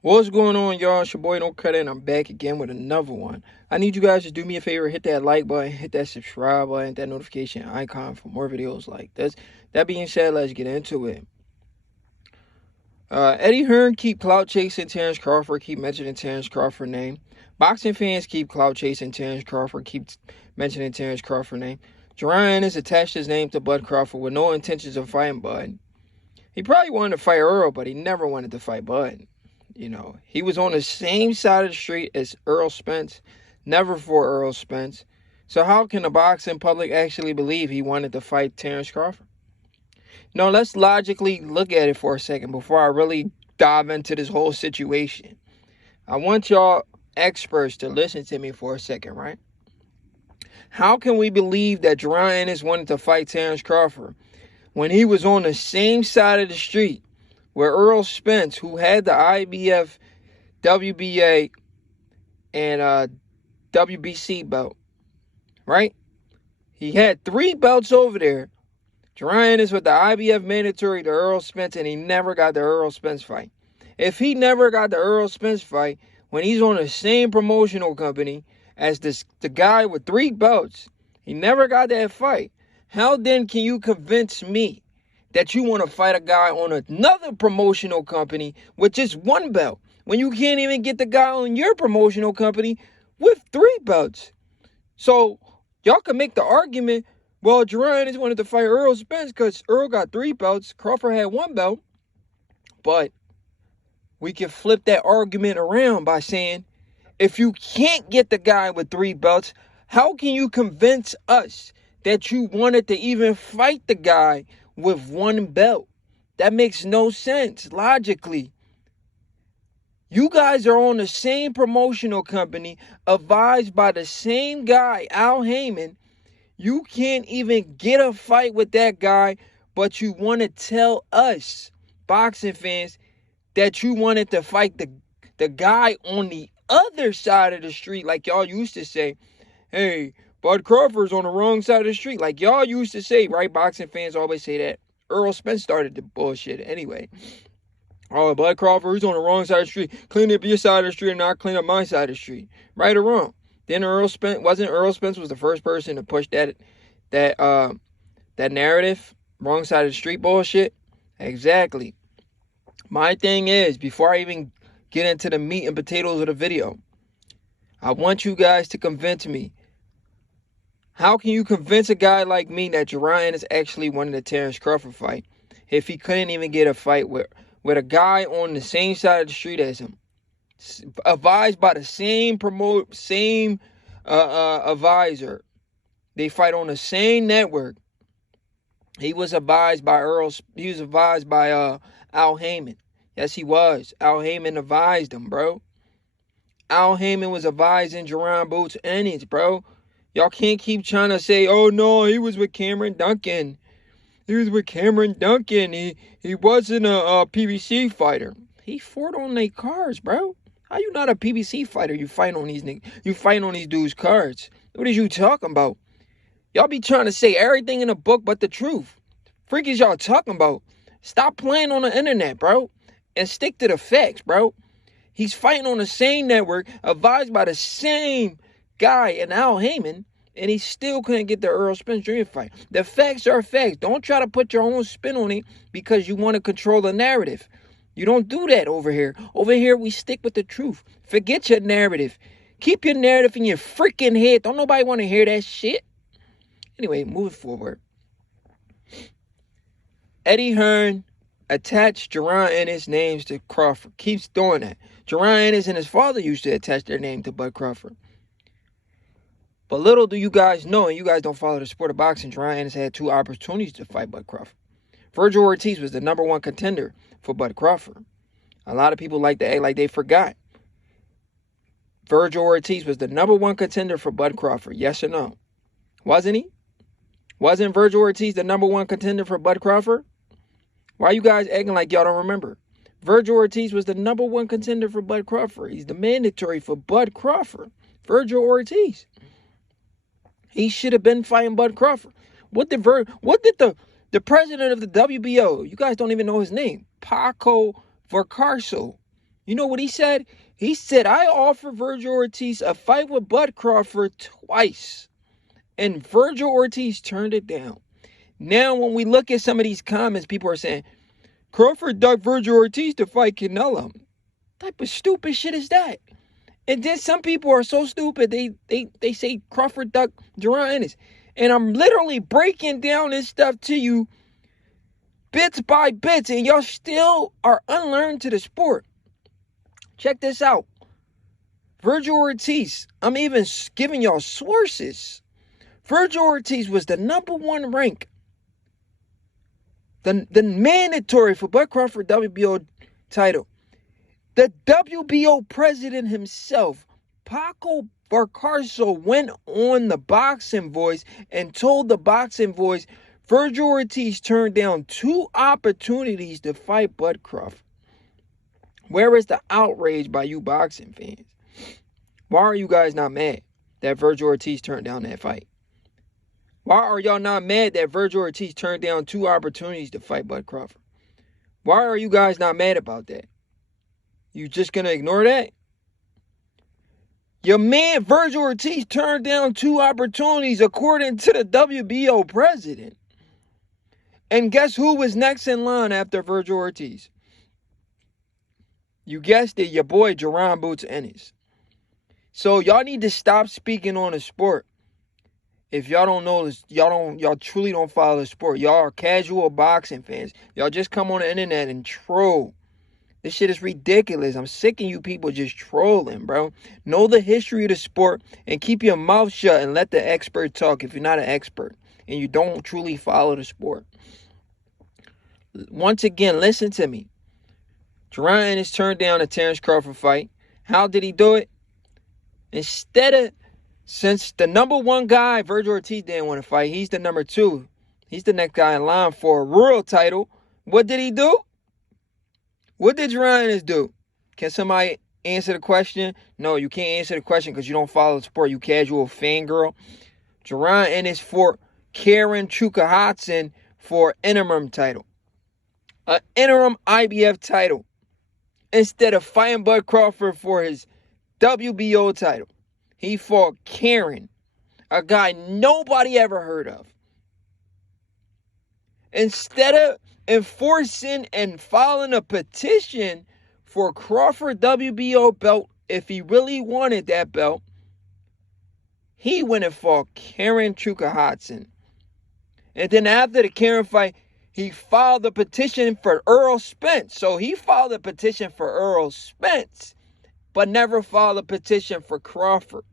What's going on, y'all? It's your boy Don't Cut In. I'm back again with another one. I need you guys to do me a favor, hit that like button, hit that subscribe button, hit that notification icon for more videos like this. That being said, let's get into it. Eddie Hearn keep clout chasing Terence Crawford, keep mentioning Terence Crawford name. Boxing fans keep clout chasing Terence Crawford, keep mentioning Terence Crawford name. Jaron Ennis attached his name to Bud Crawford with no intentions of fighting Bud. He probably wanted to fight Earl, but he never wanted to fight Bud. You know, he was on the same side of the street as Earl Spence, never for Earl Spence. So how can the boxing public actually believe he wanted to fight Terence Crawford? No, let's logically look at it for a second before I really dive into this whole situation. I want y'all experts to listen to me for a second, right? How can we believe that Jaron Ennis wanted to fight Terence Crawford when he was on the same side of the street where Earl Spence, who had the IBF, WBA, and WBC belt, right? He had 3 belts over there. Jaron Ennis with the IBF mandatory to Earl Spence, and he never got the Earl Spence fight. If he never got the Earl Spence fight, when he's on the same promotional company as the guy with 3 belts, he never got that fight. How then can you convince me that you want to fight a guy on another promotional company with just 1 belt when you can't even get the guy on your promotional company with 3 belts? So y'all can make the argument, well, Jaron Ennis wanted to fight Earl Spence because Earl got 3 belts, Crawford had 1 belt. But we can flip that argument around by saying, if you can't get the guy with 3 belts, how can you convince us that you wanted to even fight the guy with 1 belt? That makes no sense logically. You guys are on the same promotional company, advised by the same guy, Al Heyman. You can't even get a fight with that guy, but you want to tell us, boxing fans, that you wanted to fight the guy on the other side of the street, like y'all used to say. Hey, Bud Crawford's on the wrong side of the street, like y'all used to say, right? Boxing fans always say that. Earl Spence started the bullshit anyway. Oh, Bud Crawford, he's on the wrong side of the street. Clean up your side of the street and not clean up my side of the street. Right or wrong? Then Earl Spence was the first person to push that narrative, wrong side of the street bullshit? Exactly. My thing is, before I even get into the meat and potatoes of the video, I want you guys to convince me. How can you convince a guy like me that Jaron Ennis actually wanted a Terence Crawford fight if he couldn't even get a fight with a guy on the same side of the street as him, advised by the same advisor? They fight on the same network. He was advised by Al Heyman. Yes, he was. Al Heyman advised him, bro. Al Heyman was advising Jaron Boots Ennis, bro. Y'all can't keep trying to say, oh no, he was with Cameron Duncan. He was with Cameron Duncan. He wasn't a PBC fighter. He fought on their cards, bro. How you not a PBC fighter? You fighting on these dudes' cards. What is you talking about? Y'all be trying to say everything in the book but the truth. Freak is y'all talking about? Stop playing on the internet, bro. And stick to the facts, bro. He's fighting on the same network, advised by the same guy and Al Heyman, and he still couldn't get the Earl Spence Jr. fight. The facts are facts. Don't try to put your own spin on it because you want to control the narrative. You don't do that over here. Over here, we stick with the truth. Forget your narrative. Keep your narrative in your freaking head. Don't nobody want to hear that shit. Anyway, moving forward. Eddie Hearn attached Jaron Ennis' names to Crawford. Keeps doing that. Jaron Ennis and his father used to attach their name to Bud Crawford. But little do you guys know, and you guys don't follow the sport of boxing, Jaron Ennis had 2 opportunities to fight Bud Crawford. Virgil Ortiz was the number 1 contender for Bud Crawford. A lot of people like to act like they forgot. Virgil Ortiz was the number 1 contender for Bud Crawford. Yes or no? Wasn't he? Wasn't Virgil Ortiz the number 1 contender for Bud Crawford? Why are you guys acting like y'all don't remember? Virgil Ortiz was the number 1 contender for Bud Crawford. He's the mandatory for Bud Crawford. Virgil Ortiz. He should have been fighting Bud Crawford. What did the president of the WBO, you guys don't even know his name, Paco Vercarso, You know what he said? He said, I offered Virgil Ortiz a fight with Bud Crawford twice, and Virgil Ortiz turned it down. Now, when we look at some of these comments, people are saying, Crawford ducked Virgil Ortiz to fight Canelo. What type of stupid shit is that? And then some people are so stupid, they say Crawford ducked Jaron Ennis. And I'm literally breaking down this stuff to you bits by bits, and y'all still are unlearned to the sport. Check this out. Virgil Ortiz, I'm even giving y'all sources. Virgil Ortiz was the #1 rank. The mandatory for Bud Crawford WBO title. The WBO president himself, Paco Barcarso, went on the Boxing Voice and told the Boxing Voice Virgil Ortiz turned down 2 opportunities to fight Bud Crawford. Where is the outrage by you boxing fans? Why are you guys not mad that Virgil Ortiz turned down that fight? Why are y'all not mad that Virgil Ortiz turned down 2 opportunities to fight Bud Crawford? Why are you guys not mad about that? You just gonna ignore that? Your man Virgil Ortiz turned down 2 opportunities according to the WBO president. And guess who was next in line after Virgil Ortiz? You guessed it, your boy Jaron Boots Ennis. So y'all need to stop speaking on the sport. If y'all don't know this, y'all truly don't follow the sport. Y'all are casual boxing fans. Y'all just come on the internet and troll. This shit is ridiculous. I'm sick of you people just trolling, bro. Know the history of the sport and keep your mouth shut and let the expert talk if you're not an expert and you don't truly follow the sport. Once again, listen to me. Jaron Ennis turned down a Terence Crawford fight. How did he do it? Since the #1 guy, Virgil Ortiz, didn't want to fight, he's the #2. He's the next guy in line for a world title. What did he do? What did Jaron Ennis do? Can somebody answer the question? No, you can't answer the question because you don't follow the sport, you casual fangirl. Jaron Ennis fought Karen Chuka-Hodson for interim title. An interim IBF title. Instead of fighting Bud Crawford for his WBO title. He fought Karen, a guy nobody ever heard of. Instead of enforcing and filing a petition for Crawford WBO belt, if he really wanted that belt, he went and fought Karen Chuka-Hodson. And then after the Karen fight, he filed a petition for Earl Spence. So he filed a petition for Earl Spence, but never filed a petition for Crawford.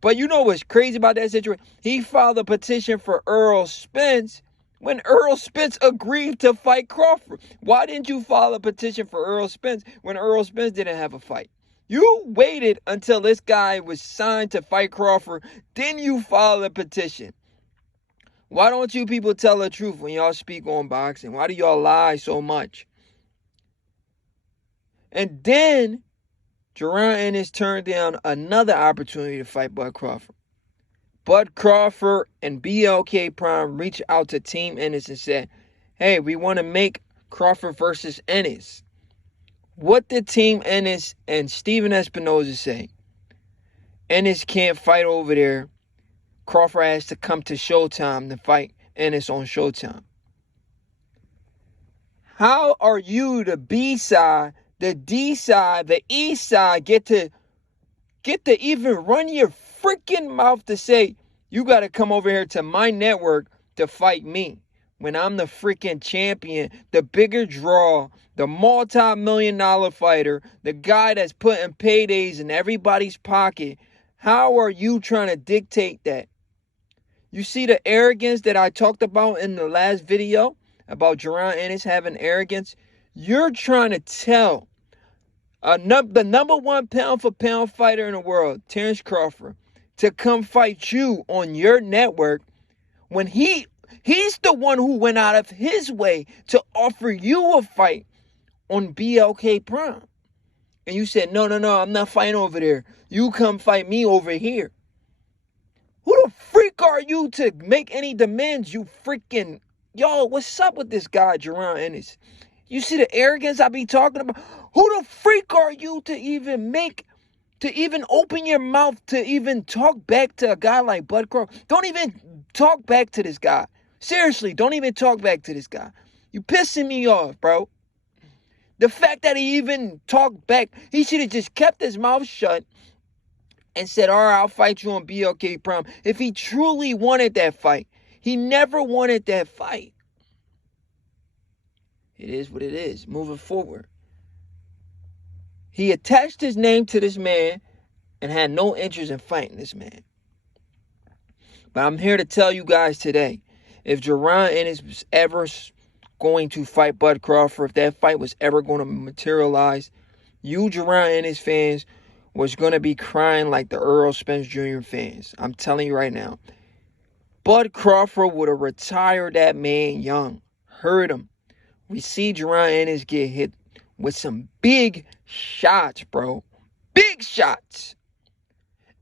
But you know what's crazy about that situation? He filed a petition for Earl Spence when Earl Spence agreed to fight Crawford. Why didn't you file a petition for Earl Spence when Earl Spence didn't have a fight? You waited until this guy was signed to fight Crawford, then you filed a petition. Why don't you people tell the truth when y'all speak on boxing? Why do y'all lie so much? And then Jaron Ennis turned down another opportunity to fight Bud Crawford. Bud Crawford and BLK Prime reached out to Team Ennis and said, hey, we want to make Crawford versus Ennis. What did Team Ennis and Steven Espinoza say? Ennis can't fight over there. Crawford has to come to Showtime to fight Ennis on Showtime. How are you, the B side, the D side, the E side, get to even run your freaking mouth to say you got to come over here to my network to fight me when I'm the freaking champion, the bigger draw, the multi-million-dollar fighter, the guy that's putting paydays in everybody's pocket? How are you trying to dictate that? You see the arrogance that I talked about in the last video about Jaron Ennis having arrogance? You're trying to tell the #1 pound-for-pound fighter in the world, Terence Crawford, to come fight you on your network when he's the one who went out of his way to offer you a fight on BLK Prime. And you said, no, I'm not fighting over there. You come fight me over here. Who the freak are you to make any demands, you freaking... Yo, what's up with this guy, Jaron Ennis? You see the arrogance I be talking about? Who the freak are you to even open your mouth to even talk back to a guy like Bud Crawford? Don't even talk back to this guy. Seriously, don't even talk back to this guy. You pissing me off, bro. The fact that he even talked back, he should have just kept his mouth shut and said, all right, I'll fight you on BLK Prime. If he truly wanted that fight, he never wanted that fight. It is what it is. Moving forward. He attached his name to this man and had no interest in fighting this man. But I'm here to tell you guys today, if Jaron Ennis was ever going to fight Bud Crawford, if that fight was ever going to materialize, you Jaron Ennis fans was going to be crying like the Earl Spence Jr. fans. I'm telling you right now. Bud Crawford would have retired that man young. Hurt him. We see Jaron Ennis get hit with some big shots, bro. Big shots.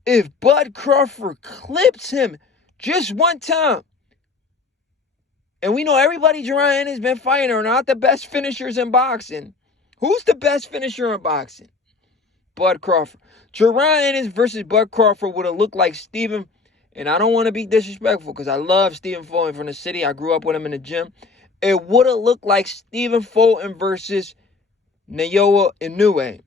If Bud Crawford clips him just one time, and we know everybody Jaron Ennis has been fighting are not the best finishers in boxing. Who's the best finisher in boxing? Bud Crawford. Jaron Ennis versus Bud Crawford would have looked like Stephen, and I don't want to be disrespectful because I love Stephen Fulton from the city. I grew up with him in the gym. It would have looked like Stephen Fulton versus Naoya Inoue.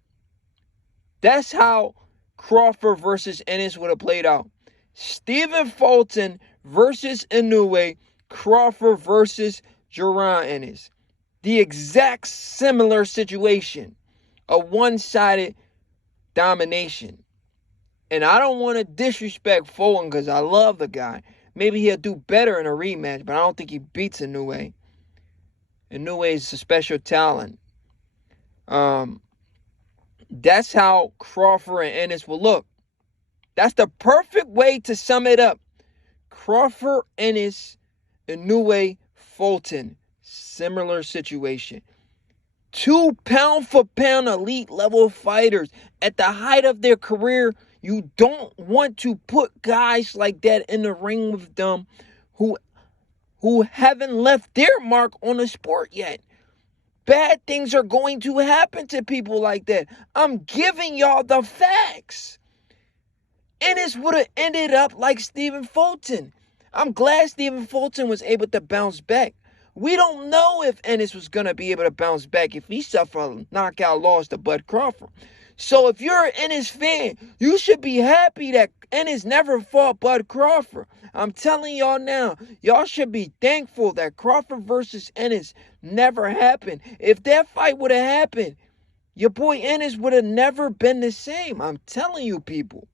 That's how Crawford versus Ennis would have played out. Stephen Fulton versus Inoue, Crawford versus Jaron Ennis. The exact similar situation. A one-sided domination. And I don't want to disrespect Fulton because I love the guy. Maybe he'll do better in a rematch, but I don't think he beats Inoue. Inoue is a special talent. That's how Crawford and Ennis will look. That's the perfect way to sum it up. Crawford, Ennis, Inoue, Fulton. Similar situation. 2 pound-for-pound elite level fighters. At the height of their career, you don't want to put guys like that in the ring with them who haven't left their mark on the sport yet. Bad things are going to happen to people like that. I'm giving y'all the facts. Ennis would have ended up like Stephen Fulton. I'm glad Stephen Fulton was able to bounce back. We don't know if Ennis was going to be able to bounce back if he suffered a knockout loss to Bud Crawford. So if you're an Ennis fan, you should be happy that Ennis never fought Bud Crawford. I'm telling y'all now, y'all should be thankful that Crawford versus Ennis never happened. If that fight would have happened, your boy Ennis would have never been the same. I'm telling you, people.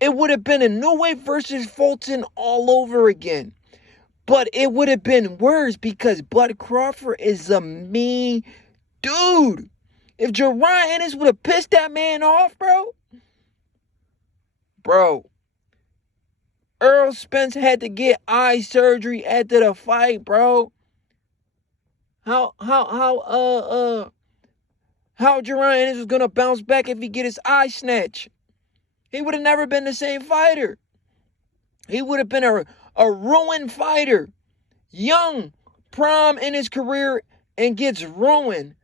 It would have been Inoue versus Fulton all over again. But it would have been worse because Bud Crawford is a mean dude. If Jaron Ennis would have pissed that man off, bro, Earl Spence had to get eye surgery after the fight, bro. How Jaron Ennis was gonna bounce back if he get his eye snatched? He would have never been the same fighter. He would have been a ruined fighter. Young, prime in his career, and gets ruined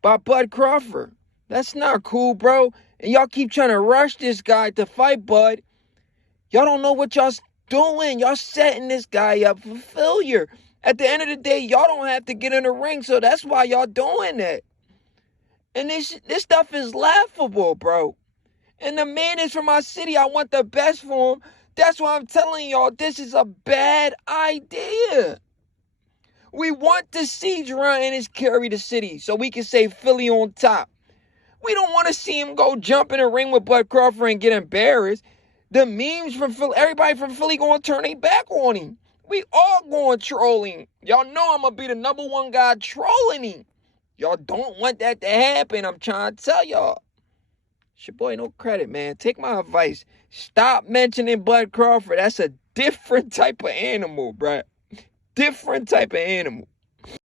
by Bud Crawford. That's not cool, bro. And y'all keep trying to rush this guy to fight Bud. Y'all don't know what y'all doing. Y'all setting this guy up for failure. At the end of the day, y'all don't have to get in the ring, so that's why y'all doing that. And this stuff is laughable, bro. And the man is from my city. I want the best for him. That's why I'm telling y'all this is a bad idea. We want to see Jaron Ennis carry the city so we can say Philly on top. We don't want to see him go jump in a ring with Bud Crawford and get embarrassed. The memes from Philly, everybody from Philly going to turn their back on him. We all going trolling. Y'all know I'm going to be the number one guy trolling him. Y'all don't want that to happen. I'm trying to tell y'all. It's your boy, no credit, man. Take my advice. Stop mentioning Bud Crawford. That's a different type of animal, bruh. Different type of animal.